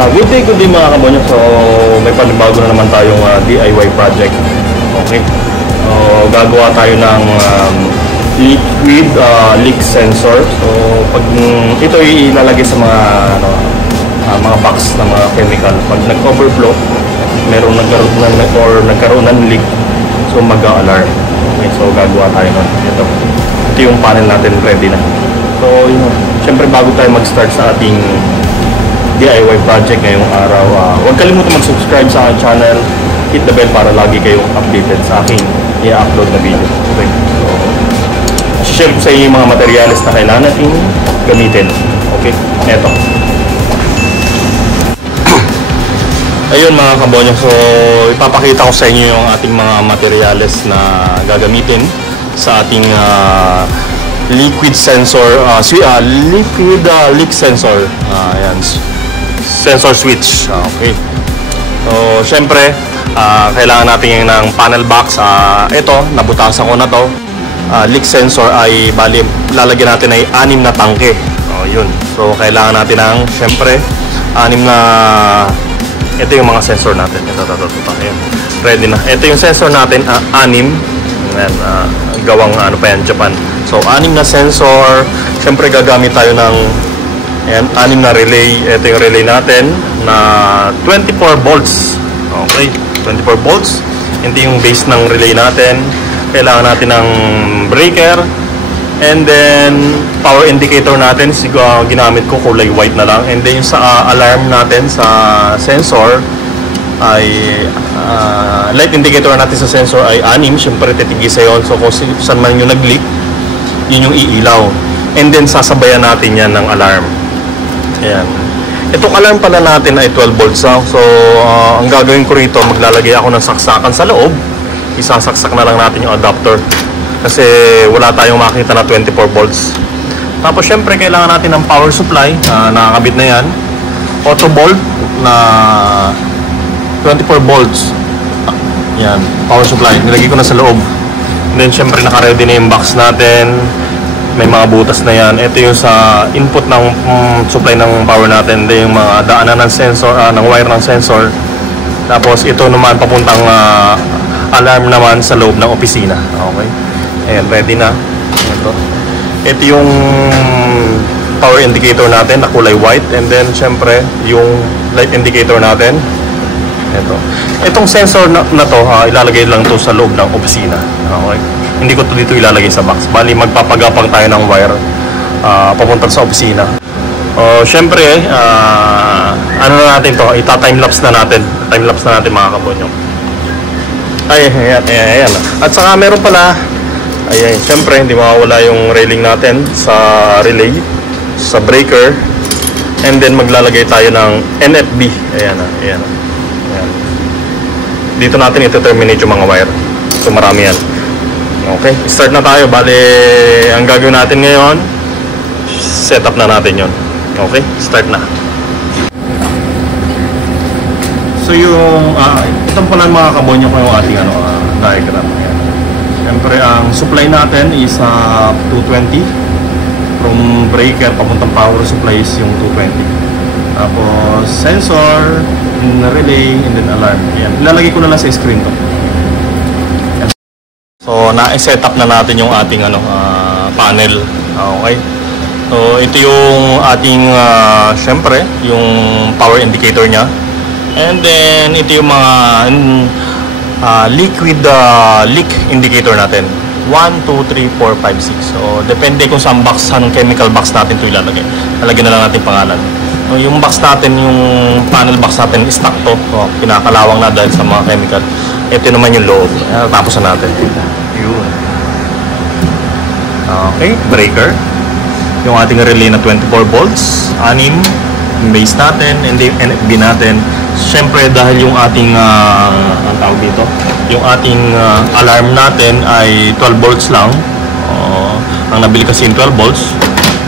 Good day mga kabonyo. So may panibago na naman tayong DIY project. Okay. Gagawa tayo ng liquid leak sensor. So pag ito ilalagay sa mga box ng mga chemical, pag nag-overflow, nagkaroon ng leak, so mag-alarm. Okay, so gagawa tayo nun. Ito yung panel natin, ready na. So syempre bago tayo mag-start sa ating DIY project ngayong araw, huwag kalimutan mag-subscribe sa aking channel, hit the bell para lagi kayong updated sa aking i-upload na video. Okay, so share ko sa inyo yung mga materials na kailangan natin gamitin. Okay, eto. Ayun mga kabonyo, so ipapakita ko sa inyo yung ating mga materials na gagamitin sa ating liquid sensor, liquid leak sensor. Ayan, sensor switch. Okay. So syempre kailangan natin ng panel box. Ito, nabutasan ko na to. Leak sensor ay bali lalagyan natin ay 6 na tangke. Yun. So kailangan natin ng syempre 6 na. Ito yung mga sensor natin. Ito. Ayan. Ready na. Ito yung sensor natin, 6. Ayan, gawang ano pa yan, Japan. So 6 na sensor. Syempre gagamit tayo ng 6 na relay. Ito yung relay natin na 24 volts. Okay, 24 volts. Ito yung base ng relay natin. Kailangan natin ng breaker. And then power indicator natin, ginamit ko kulay white na lang. And then yung sa alarm natin sa sensor ay light indicator natin sa sensor ay 6. Syempre titigisa yun. So kung saan man yung nag-leak, yun yung iilaw. And then sasabayan natin yan ng alarm. Ayan. Itong alarm pala natin ay 12 volts lang. So ang gagawin ko rito, maglalagay ako ng saksakan sa loob. Isasaksak na lang natin yung adapter kasi wala tayong makita na 24 volts. Tapos syempre kailangan natin ng power supply. Nakakabit na yan. Auto volt na 24 volts. Yan, power supply. Nilagay ko na sa loob. And then syempre naka-ready na yung box natin. May mga butas na yan. Ito yung sa input ng supply ng power natin. Ito yung mga daanan ng sensor, ng wire ng sensor. Tapos ito naman papuntang alarm naman sa loob ng opisina. Okay. Ayan, ready na. Ito yung power indicator natin na kulay white. And then syempre yung light indicator natin. Itong sensor na to, ilalagay lang to sa loob ng opisina. Okay. Hindi ko to dito ilalagay sa box. Bali magpapagapang tayo ng wire papunta sa opisina. Syempre ano na natin to, ita-timelapse na natin. Timelapse na natin mga kabonyo. Ayan. At saka meron pala, ayan, syempre hindi mawawala yung railing natin sa relay, sa breaker. And then maglalagay tayo ng NFB. Ayan. Dito natin ito-terminate yung mga wire. So marami yan. Okay, start na tayo. Bale, ang gagawin natin ngayon, set up na natin yon. Okay, start na. So yung itong pala mga kabonyo ko yung ating diagram. Siyempre ang supply natin is 220. From breaker papuntang power supply is yung 220. Tapos sensor, relay, and then alarm. Ayan. Ilalagay ko na lang sa screen to. So na-set up na natin yung ating panel. Okay. So ito yung ating syempre yung power indicator niya. And then ito yung mga liquid leak indicator natin. 1, 2, 3, 4, 5, 6. So depende kung saan box, anong chemical box natin ito ilalagay. Lalagyan na lang natin pangalan. So, yung box natin, yung panel box natin, stock to. So, pinakalawang na dahil sa mga chemical. Ito naman yung loob. Tapos na natin. Yun. Okay, breaker. Yung ating relay na 24 volts, 6, base natin, and then NFB natin. Siyempre dahil yung ating ang tawag dito, yung ating alarm natin ay 12 volts lang. Ang nabili kasi yung 12 volts.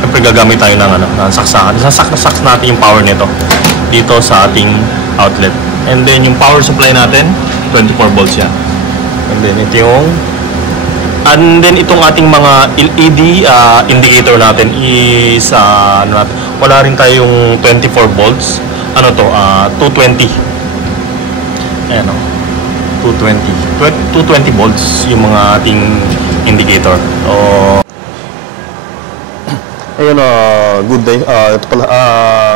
Siyempre gagamit tayo ng saksakan. Sasaks natin yung power nito dito sa ating outlet. And then yung power supply natin 24 volts yan. And then ito yung itong ating mga LED indicator natin is wala rin tayong 24 volts. ano to, 220. Ayan o, 220 volts yung mga ating indicator. So, ayun, good day. Ito pala,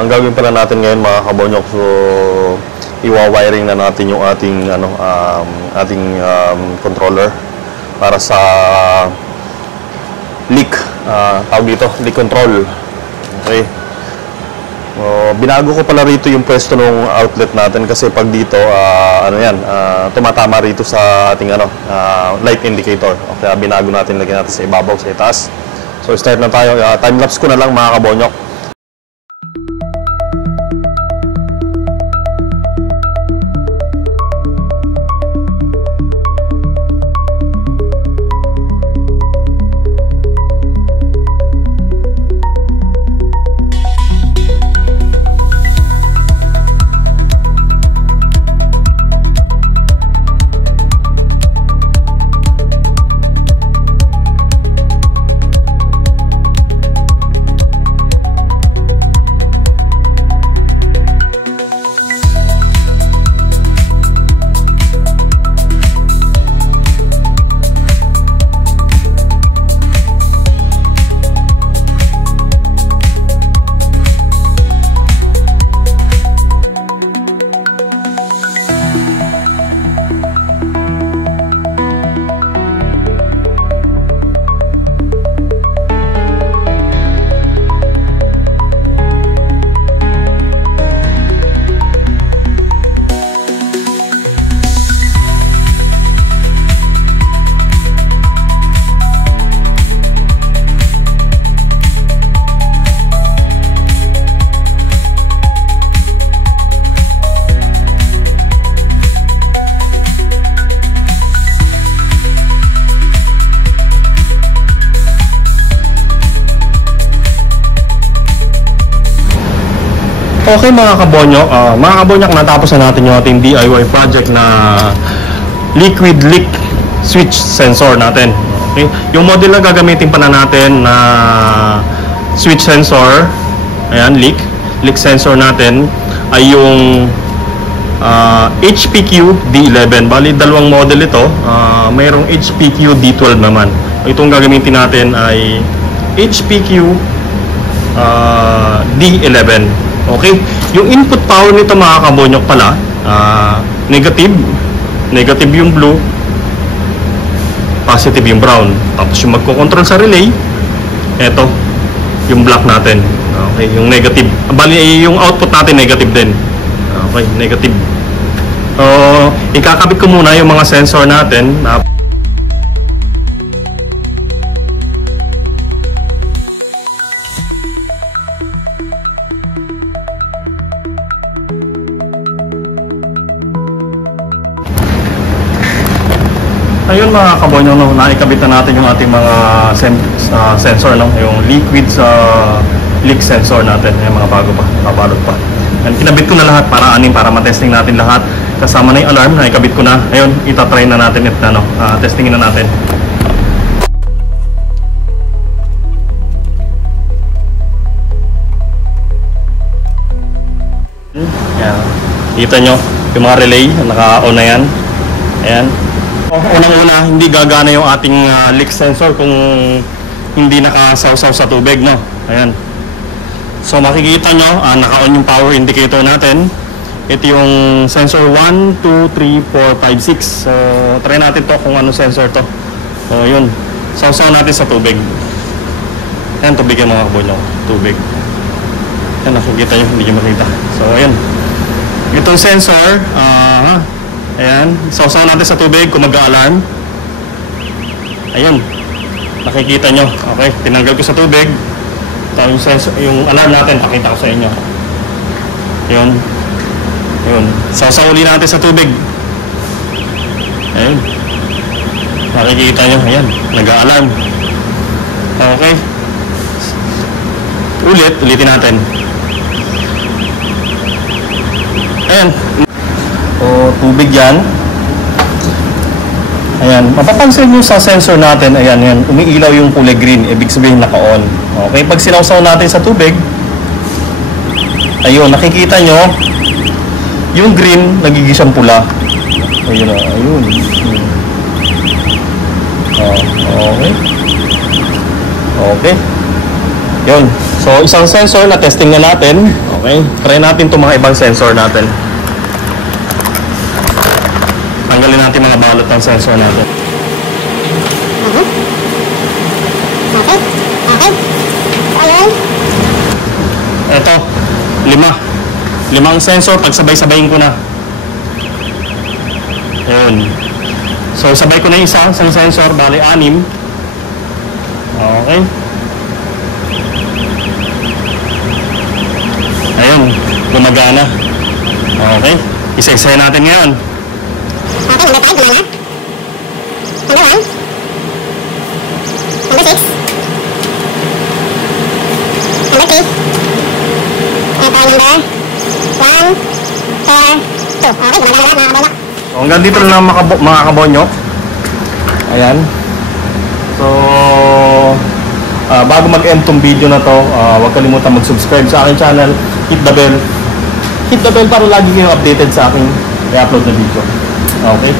ang gagawin pala natin ngayon mga kabonyok, so iwa-wiring na natin yung ating controller para sa leak, tawag dito, leak control. Okay. Binago ko pala rito yung pwesto ng outlet natin kasi pag dito, tumatama rito sa ating light indicator. Okay, binago natin, lagyan natin sa ibabaw, sa itaas. So start na tayo. Time-lapse ko na lang mga kabonyok. Okay mga kabonyok, natapos na natin yung ating DIY project na liquid leak switch sensor natin. Okay? Yung model na gagamitin pala natin na switch sensor, ayan, leak sensor natin ay yung HPQ D11. Bali, dalawang model ito. Mayroong HPQ D12 naman. Itong gagamitin natin ay HPQ D11. Okay, yung input power nito mga kabonyok pala, negative yung blue, positive yung brown. Tapos yung magko-control sa relay, eto, yung black natin. Okay, yung negative. Bali, yung output natin negative din. Okay, negative. Ikakabit ko muna yung mga sensor natin. Ayun mga kabonyok, naikabit na natin yung ating mga sensor, yung liquid leak sensor natin. Yung mga bago pa, nakabalot pa. And kinabit ko na lahat para matesting natin lahat. Kasama na yung alarm, naikabit ko na. Ayun, itatry na natin at testingin na natin. Yan. Kita nyo, yung mga relay, naka-on na yan. Ayan. Unang-una, hindi gagana yung ating leak sensor kung hindi nakasawsaw sa tubig, no? Ayan. So makikita nyo, naka-on yung power indicator natin. Ito yung sensor 1, 2, 3, 4, 5, 6. So try natin to kung ano sensor to. So yun, sawsaw natin sa tubig. Ayan, tubig yung mga kabonyo. Tubig. Ayan, nakikita nyo, hindi nyo makita. So ayan. Itong sensor, ayan, sausaw natin sa tubig kung mag-alarm. Ayun, nakikita nyo. Okay, tinanggal ko sa tubig. Tapos yung alarm natin, pakita ko sa inyo. Ayun. Ayun, sausaw ulit natin sa tubig. Ayun, nakikita nyo. Ayan, nag-alarm. Okay, ulitin natin. Ayan. Tubig yan. Ayan, mapapansin nyo sa sensor natin, ayan, umiilaw yung kulay green, ibig sabihin naka-on. Okay, pag sinawsaw natin sa tubig, Ayun, nakikita nyo, yung green, nagigisang pula. Ayun na, ayun. Okay. Okay. Yun. So, isang sensor na testing na natin. Okay. Try natin itong mga ibang sensor natin. Tanggalin natin mga balot ng sensor natin. Okay. Okay. Ayun. Ito, 5. 5 sensor, pagsabay-sabayin ko na. Ayun. So, sabay ko na isang sensor, bali 6. Okay. Ayun, gumagana. Okay. Isa-isaya natin ngayon. Okay, number 5, gumana. Number 1. Number 6. Number 3. Ito, number 1, 2. Okay, gumagana lahat mga kabonyo. So, hanggang dito na lang mga kabonyo. Ayan. So, bago mag-end tong video na to, huwag kalimutan mag-subscribe sa aking channel. Hit the bell. Hit the bell para lagi kayong updated sa aking i-upload na video. Okay?